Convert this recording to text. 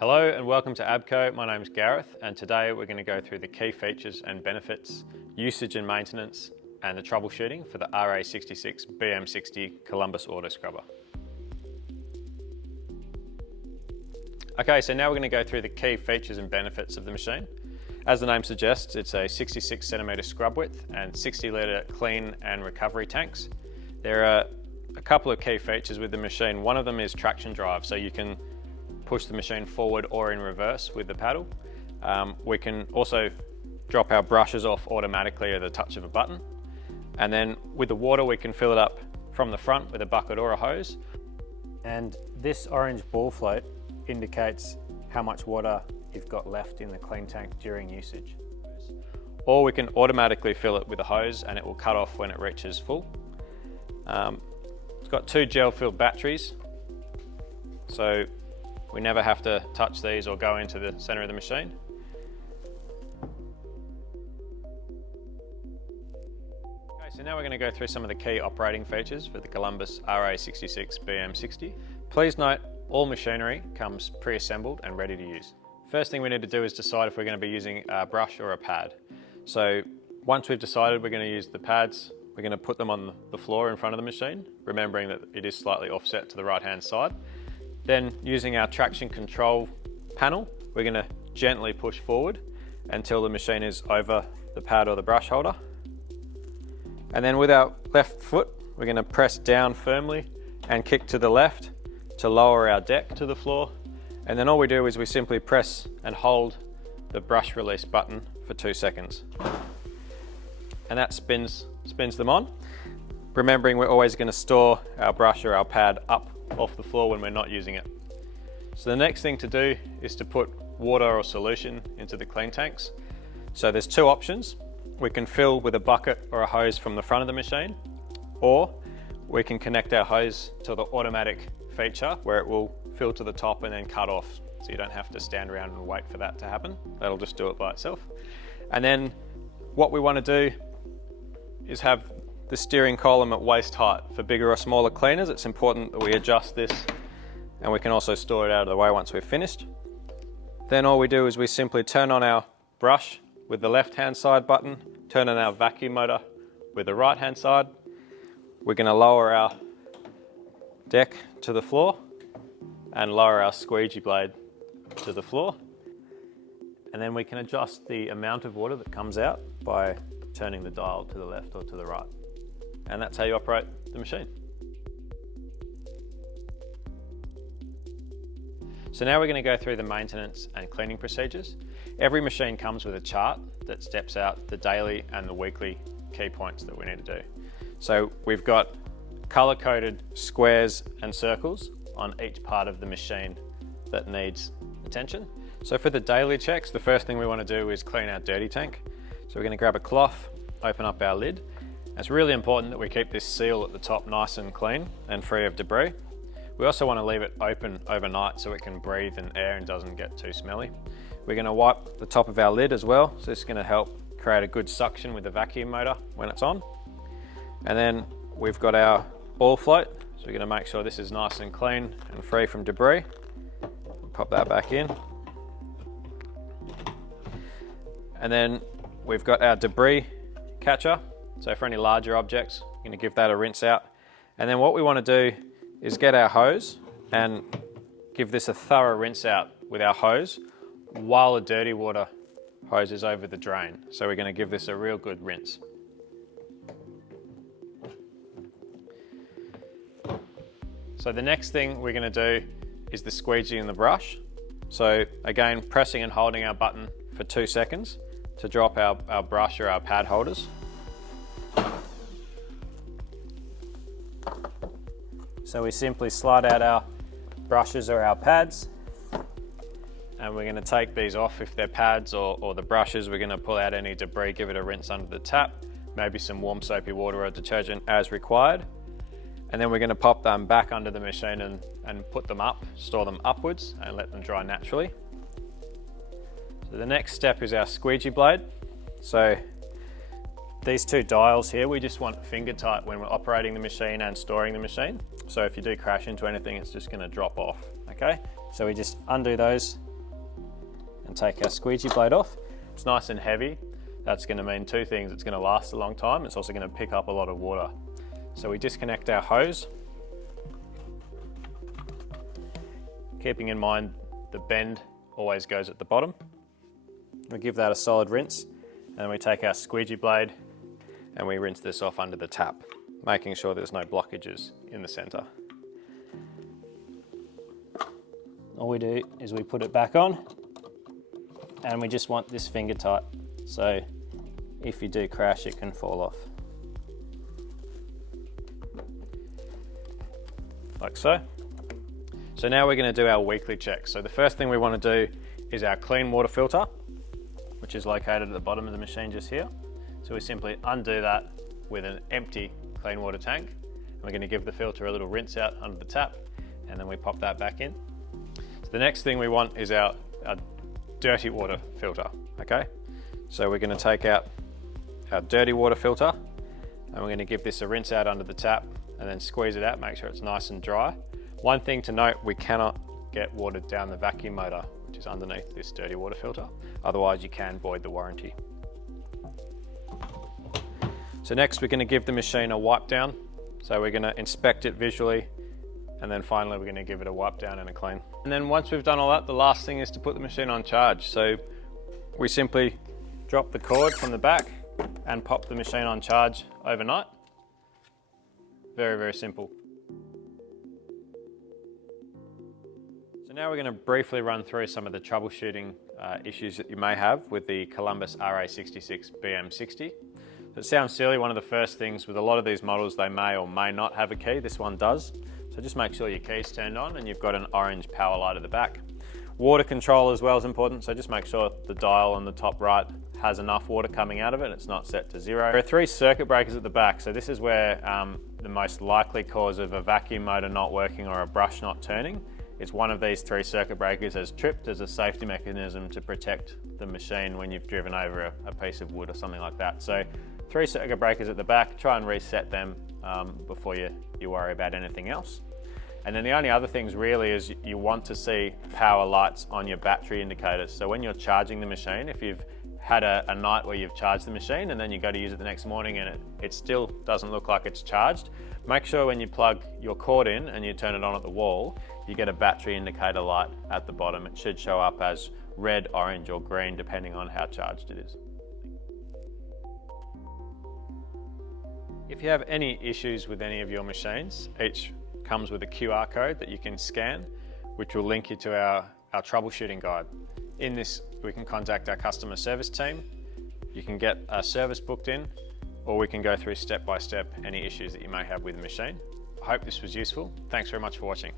Hello and welcome to Abco. My name is Gareth and today we're going to go through the key features and benefits, usage and maintenance and the troubleshooting for the RA66 BM60 Columbus Auto Scrubber. Okay, so now we're going to go through the key features and benefits of the machine. As the name suggests, it's a 66 centimetre scrub width and 60 litre clean and recovery tanks. There are a couple of key features with the machine. One of them is traction drive, so you can push the machine forward or in reverse with the paddle. We can also drop our brushes off automatically at the touch of a button. And then with the water, we can fill it up from the front with a bucket or a hose. And this orange ball float indicates how much water you've got left in the clean tank during usage. Or we can automatically fill it with a hose and it will cut off when it reaches full. It's got two gel-filled batteries, so we never have to touch these or go into the center of the machine. Okay, so now we're going to go through some of the key operating features for the Columbus RA66 BM60. Please note, all machinery comes pre-assembled and ready to use. First thing we need to do is decide if we're going to be using a brush or a pad. So once we've decided we're going to use the pads, we're going to put them on the floor in front of the machine, remembering that it is slightly offset to the right-hand side. Then using our traction control panel, we're going to gently push forward until the machine is over the pad or the brush holder. And then with our left foot, we're going to press down firmly and kick to the left to lower our deck to the floor. And then all we do is we simply press and hold the brush release button for 2 seconds. And that spins them on. Remembering we're always going to store our brush or our pad up off the floor when we're not using it. So the next thing to do is to put water or solution into the clean tanks. So there's two options. We can fill with a bucket or a hose from the front of the machine, or we can connect our hose to the automatic feature where it will fill to the top and then cut off, so you don't have to stand around and wait for that to happen. That'll just do it by itself. And then what we want to do is have the steering column at waist height. For bigger or smaller cleaners, it's important that we adjust this, and we can also store it out of the way once we've finished. Then all we do is we simply turn on our brush with the left-hand side button, turn on our vacuum motor with the right-hand side. We're going to lower our deck to the floor and lower our squeegee blade to the floor. And then we can adjust the amount of water that comes out by turning the dial to the left or to the right. And that's how you operate the machine. So now we're going to go through the maintenance and cleaning procedures. Every machine comes with a chart that steps out the daily and the weekly key points that we need to do. So we've got color-coded squares and circles on each part of the machine that needs attention. So for the daily checks, the first thing we want to do is clean our dirty tank. So we're going to grab a cloth, open up our lid. It's really important that we keep this seal at the top nice and clean and free of debris. We also want to leave it open overnight so it can breathe in air and doesn't get too smelly. We're going to wipe the top of our lid as well, so this is going to help create a good suction with the vacuum motor when it's on. And then we've got our ball float, so we're going to make sure this is nice and clean and free from debris. Pop that back in. And then we've got our debris catcher. So for any larger objects, I'm going to give that a rinse out. And then what we want to do is get our hose and give this a thorough rinse out with our hose while the dirty water hose is over the drain. So we're going to give this a real good rinse. So the next thing we're going to do is the squeegee and the brush. So again, pressing and holding our button for 2 seconds to drop our brush or our pad holders. So we simply slide out our brushes or our pads, and we're going to take these off. If they're pads or the brushes, we're going to pull out any debris, give it a rinse under the tap, maybe some warm soapy water or detergent as required. And then we're going to pop them back under the machine and put them up, store them upwards and let them dry naturally. So the next step is our squeegee blade. So these two dials here, we just want finger tight when we're operating the machine and storing the machine. So if you do crash into anything, it's just going to drop off, okay? So we just undo those and take our squeegee blade off. It's nice and heavy. That's going to mean two things. It's going to last a long time. It's also going to pick up a lot of water. So we disconnect our hose, keeping in mind the bend always goes at the bottom. We give that a solid rinse, and then we take our squeegee blade and we rinse this off under the tap, making sure there's no blockages in the center. All we do is we put it back on, and we just want this finger tight, so if you do crash it can fall off. Like so. So now we're going to do our weekly check. So the first thing we want to do is our clean water filter, which is located at the bottom of the machine just here. So we simply undo that with an empty clean water tank. And we're going to give the filter a little rinse out under the tap, and then we pop that back in. So the next thing we want is our dirty water filter, okay? So we're going to take out our dirty water filter, and we're going to give this a rinse out under the tap and then squeeze it out, make sure it's nice and dry. One thing to note, we cannot get water down the vacuum motor, which is underneath this dirty water filter. Otherwise you can void the warranty. So next we're going to give the machine a wipe down. So we're going to inspect it visually, and then finally we're going to give it a wipe down and a clean. And then once we've done all that, the last thing is to put the machine on charge. So we simply drop the cord from the back and pop the machine on charge overnight. Very, very simple. So now we're going to briefly run through some of the troubleshooting issues that you may have with the Columbus RA66 BM60. It sounds silly, one of the first things with a lot of these models, they may or may not have a key. This one does. So just make sure your key's turned on and you've got an orange power light at the back. Water control as well is important, so just make sure the dial on the top right has enough water coming out of it, it's not set to 0. There are 3 circuit breakers at the back, so this is where the most likely cause of a vacuum motor not working or a brush not turning. It's one of these 3 circuit breakers has tripped as a safety mechanism to protect the machine when you've driven over a piece of wood or something like that. So 3 circuit breakers at the back, try and reset them before you worry about anything else. And then the only other things really is you want to see power lights on your battery indicators. So when you're charging the machine, if you've had a night where you've charged the machine and then you go to use it the next morning and it still doesn't look like it's charged, make sure when you plug your cord in and you turn it on at the wall, you get a battery indicator light at the bottom. It should show up as red, orange or green depending on how charged it is. If you have any issues with any of your machines, each comes with a QR code that you can scan, which will link you to our troubleshooting guide. In this, we can contact our customer service team, you can get a service booked in, or we can go through step by step any issues that you may have with the machine. I hope this was useful. Thanks very much for watching.